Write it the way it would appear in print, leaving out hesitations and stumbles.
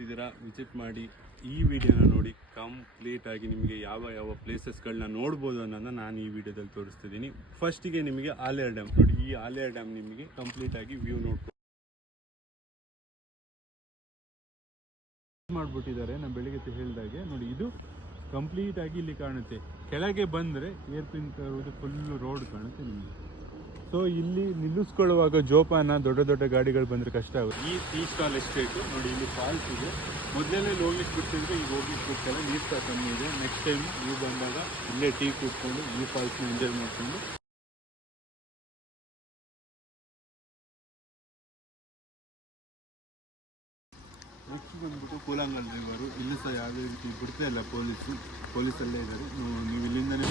Visit ಮಾಡಿ ಈ ವಿಡಿಯೋನ ನೋಡಿ ಕಂಪ್ಲೀಟ್ ಆಗಿ ನಿಮಗೆ ಯಾವ ಪ್ಲೇಸಸ್ಗಳನ್ನ ನೋಡ್ಬೋದು ಅನ್ನೋದನ್ನ ನಾನು ಈ ವಿಡಿಯೋದಲ್ಲಿ ತೋರಿಸ್ತಿದ್ದೀನಿ. ಫಸ್ಟಿಗೆ ನಿಮಗೆ ಆಲೇರ್ ಡ್ಯಾಮ್ ನೋಡಿ. ಈ ಆಲೇರ್ ಡ್ಯಾಮ್ ನಿಮಗೆ ಕಂಪ್ಲೀಟ್ ಆಗಿ ವ್ಯೂ ನೋಡ್ಬೋದು ಮಾಡಿಬಿಟ್ಟಿದ್ದಾರೆ. ನಾನು ಬೆಳಿಗ್ಗೆ ಹೇಳಿದಾಗೆ ನೋಡಿ, ಇದು ಕಂಪ್ಲೀಟ್ ಆಗಿ ಇಲ್ಲಿ ಕಾಣುತ್ತೆ. ಕೆಳಗೆ ಬಂದರೆ ಏರ್ಪಿನ್ ಕರುವುದು ಫುಲ್ಲು ರೋಡ್ ಕಾಣುತ್ತೆ ನಿಮಗೆ. ಸೊ ಇಲ್ಲಿ ನಿಲ್ಲಿಸ್ಕೊಳ್ಳುವಾಗ ಜೋಪಾನ, ದೊಡ್ಡ ದೊಡ್ಡ ಗಾಡಿಗಳು ಬಂದರೆ ಕಷ್ಟ ಆಗುತ್ತೆ. ಈ ಟೀ ಸ್ಟಾಲ್ ಎಸ್ಟೇಟು ನೋಡಿ, ಇಲ್ಲಿ ಫಾಲ್ಸ್ ಇದೆ. ಮೊದಲೇ ಹೋಗ್ಲಿಕ್ಕೆ ಬಿಡ್ತಿದ್ರೆ ಈಗ ಹೋಗ್ಲಿಕ್ಕೆ ಬಿಡ್ತಾರೆ. ನೀರು ಸಹ ಕಮ್ಮಿ ಇದೆ. ನೆಕ್ಸ್ಟ್ ಟೈಮ್ ನೀವು ಬಂದಾಗ ಇಲ್ಲೇ ಟೀ ಕೂತ್ಕೊಂಡು ಈ ಫಾಲ್ಸ್ನ ಎಂಜಾಯ್ ಮಾಡಿಕೊಂಡು ನೆಕ್ಸ್ಟ್ ಬಂದ್ಬಿಟ್ಟು ಕೂಲಂಗಲ್ ರಿವರು. ಇಲ್ಲೂ ಸಹ ಯಾವುದೇ ರೀತಿ ಬಿಡ್ತಾ ಇಲ್ಲ, ಪೊಲೀಸಲ್ಲೇ ಇದ್ದಾರೆ. ನೀವು ಇಲ್ಲಿಂದನೇ